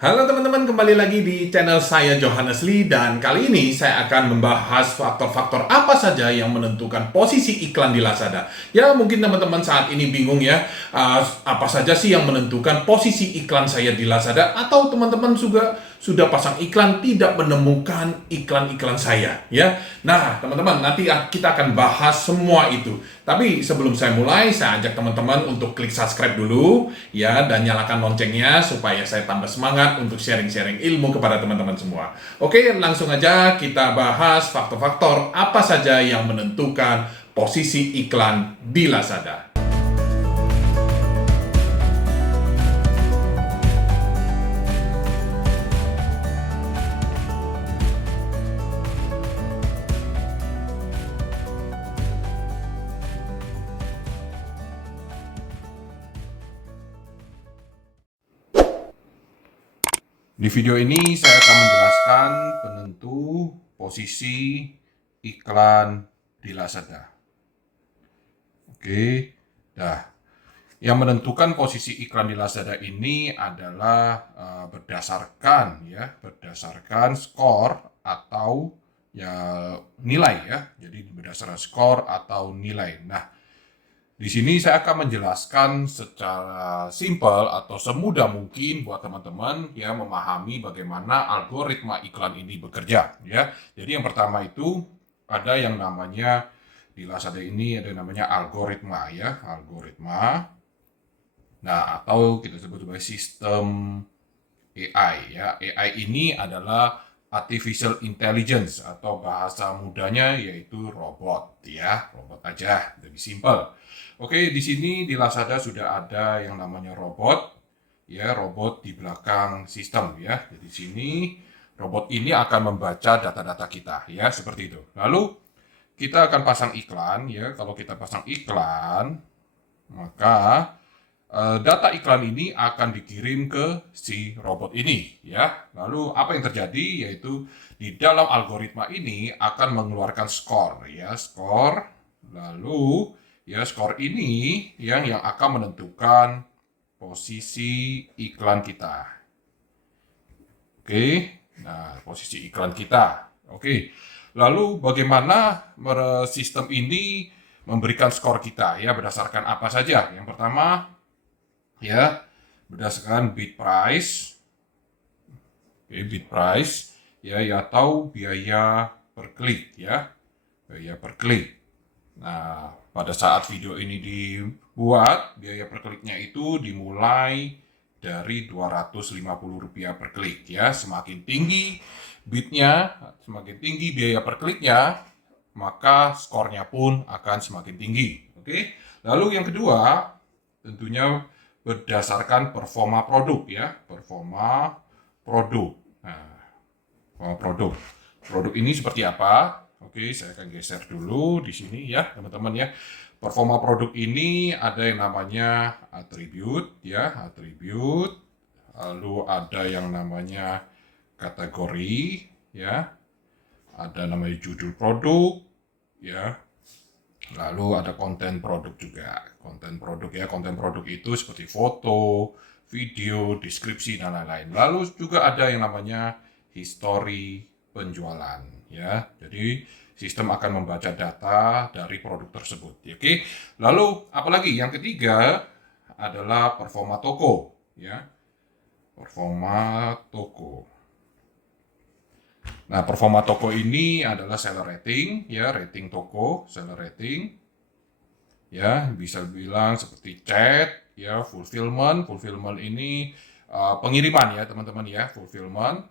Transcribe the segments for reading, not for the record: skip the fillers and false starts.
Halo teman-teman, kembali lagi di channel saya Johannes Lee dan kali ini saya akan membahas faktor-faktor apa saja yang menentukan posisi iklan di Lazada. Ya, mungkin teman-teman saat ini bingung ya, apa saja sih yang menentukan posisi iklan saya di Lazada, atau teman-teman juga sudah pasang iklan tidak menemukan iklan-iklan saya ya. Nah, teman-teman, nanti kita akan bahas semua itu. Tapi sebelum saya mulai, saya ajak teman-teman untuk klik subscribe dulu ya dan nyalakan loncengnya supaya saya tambah semangat untuk sharing-sharing ilmu kepada teman-teman semua. Oke, langsung aja kita bahas faktor-faktor apa saja yang menentukan posisi iklan di Lazada. Di video ini saya akan menjelaskan penentu posisi iklan di Lazada. Oke, dah. Yang menentukan posisi iklan di Lazada ini adalah berdasarkan skor atau ya nilai ya. Jadi berdasarkan skor atau nilai. Nah, di sini saya akan menjelaskan secara simpel atau semudah mungkin buat teman-teman ya memahami bagaimana algoritma iklan ini bekerja ya. Jadi yang pertama itu ada yang namanya di Lazada ini ada yang namanya algoritma ya, algoritma. Nah, atau kita sebut sebagai sistem AI ya. AI ini adalah artificial intelligence atau bahasa mudanya yaitu robot ya, robot aja, lebih simpel. Oke, di sini di Lazada sudah ada yang namanya robot ya, robot di belakang sistem ya. Jadi di sini robot ini akan membaca data-data kita ya, seperti itu. Lalu kita akan pasang iklan ya. Kalau kita pasang iklan, maka data iklan ini akan dikirim ke si robot ini ya. Lalu apa yang terjadi yaitu di dalam algoritma ini akan mengeluarkan skor ya, skor. Lalu ya skor ini yang akan menentukan posisi iklan kita. Oke. Nah, posisi iklan kita. Oke. Lalu bagaimana sistem ini memberikan skor kita ya, berdasarkan apa saja? Yang pertama ya berdasarkan bid price. Oke, bid price ya atau biaya per klik ya, biaya per klik. Nah, pada saat video ini dibuat, biaya per kliknya itu dimulai dari Rp250 per klik ya. Semakin tinggi bidnya, semakin tinggi biaya per kliknya, maka skornya pun akan semakin tinggi. Oke. Lalu yang kedua, tentunya berdasarkan performa produk ya, performa produk. Nah, produk ini seperti apa? Oke, saya akan geser dulu di sini ya, teman-teman ya. Performa produk ini ada yang namanya atribut ya, atribut. Lalu ada yang namanya kategori ya. Ada namanya judul produk ya. Lalu ada konten produk juga. Konten produk ya, konten produk itu seperti foto, video, deskripsi dan lain-lain. Lalu juga ada yang namanya history penjualan ya. Jadi sistem akan membaca data dari produk tersebut. Oke. Lalu apalagi yang ketiga adalah performa toko ya. Performa toko. Nah, performa toko ini adalah seller rating ya, rating toko, seller rating. Ya, bisa bilang seperti chat ya, fulfillment ini pengiriman ya, teman-teman ya, fulfillment.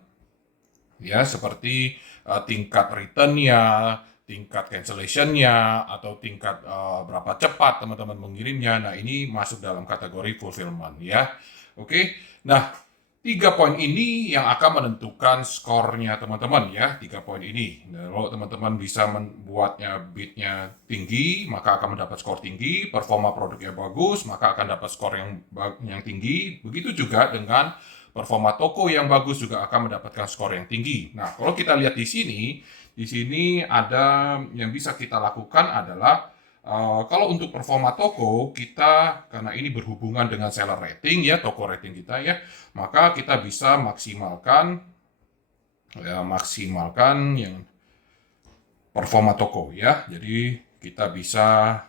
Ya, seperti tingkat return-nya, tingkat cancellation-nya, atau tingkat berapa cepat teman-teman mengirimnya. Nah, ini masuk dalam kategori fulfillment ya. Oke. Nah, 3 poin ini yang akan menentukan skornya teman-teman ya, 3 poin ini. Nah, kalau teman-teman bisa membuatnya bidnya tinggi, maka akan mendapat skor tinggi. Performa produknya bagus, maka akan dapat skor yang tinggi. Begitu juga dengan performa toko yang bagus juga akan mendapatkan skor yang tinggi. Nah, kalau kita lihat di sini ada yang bisa kita lakukan adalah Kalau untuk performa toko, kita karena ini berhubungan dengan seller rating ya, toko rating kita ya, maka kita bisa maksimalkan yang performa toko ya. Jadi kita bisa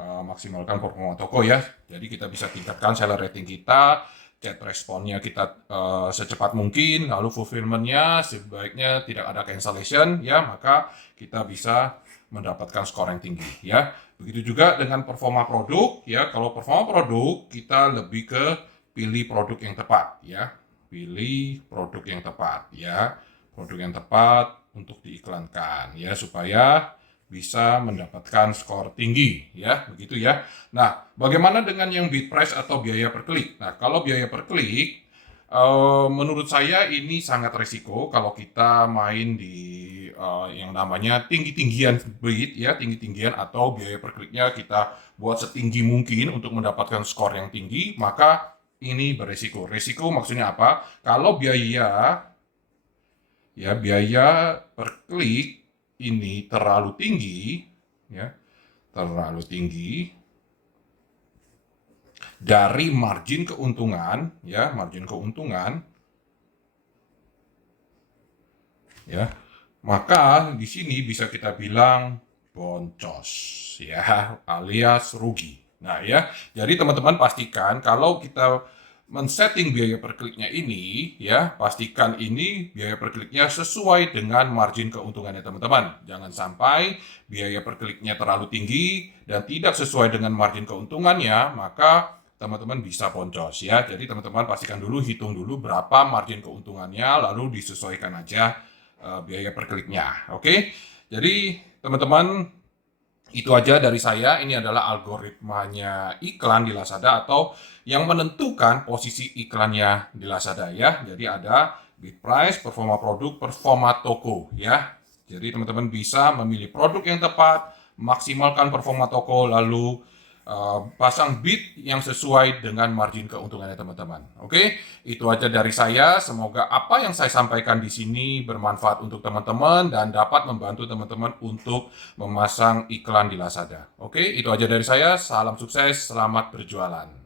maksimalkan performa toko ya. Jadi kita bisa tingkatkan seller rating kita, chat responnya kita secepat mungkin, lalu fulfillment-nya sebaiknya tidak ada cancellation ya, maka kita bisa mendapatkan skor yang tinggi ya. Begitu juga dengan performa produk ya. Kalau performa produk kita lebih ke pilih produk yang tepat ya. Pilih produk yang tepat ya. Produk yang tepat untuk diiklankan ya, supaya bisa mendapatkan skor tinggi ya, begitu ya. Nah, bagaimana dengan yang bid price atau biaya per klik? Nah, kalau biaya per klik menurut saya ini sangat resiko kalau kita main di yang namanya tinggi-tinggian bid ya, tinggi-tinggian atau biaya per kliknya kita buat setinggi mungkin untuk mendapatkan skor yang tinggi, maka ini beresiko. Resiko maksudnya apa? Kalau biaya per klik ini terlalu tinggi ya, terlalu tinggi dari margin keuntungan ya, ya, maka di sini bisa kita bilang boncos ya, alias rugi. Nah ya, jadi teman-teman pastikan kalau kita men-setting biaya per kliknya ini ya, pastikan ini biaya per kliknya sesuai dengan margin keuntungannya teman-teman. Jangan sampai biaya per kliknya terlalu tinggi dan tidak sesuai dengan margin keuntungannya, maka teman-teman bisa boncos ya. Jadi teman-teman pastikan dulu, hitung dulu berapa margin keuntungannya, lalu disesuaikan aja biaya per kliknya. Oke. Jadi teman-teman, itu aja dari saya. Ini adalah algoritmanya iklan di Lazada atau yang menentukan posisi iklannya di Lazada ya. Jadi ada bid price, performa produk, performa toko ya. Jadi teman-teman bisa memilih produk yang tepat, maksimalkan performa toko, lalu pasang bid yang sesuai dengan margin keuntungannya teman-teman. Oke, itu aja dari saya. Semoga apa yang saya sampaikan di sini bermanfaat untuk teman-teman dan dapat membantu teman-teman untuk memasang iklan di Lazada. Oke, itu aja dari saya. Salam sukses, selamat berjualan.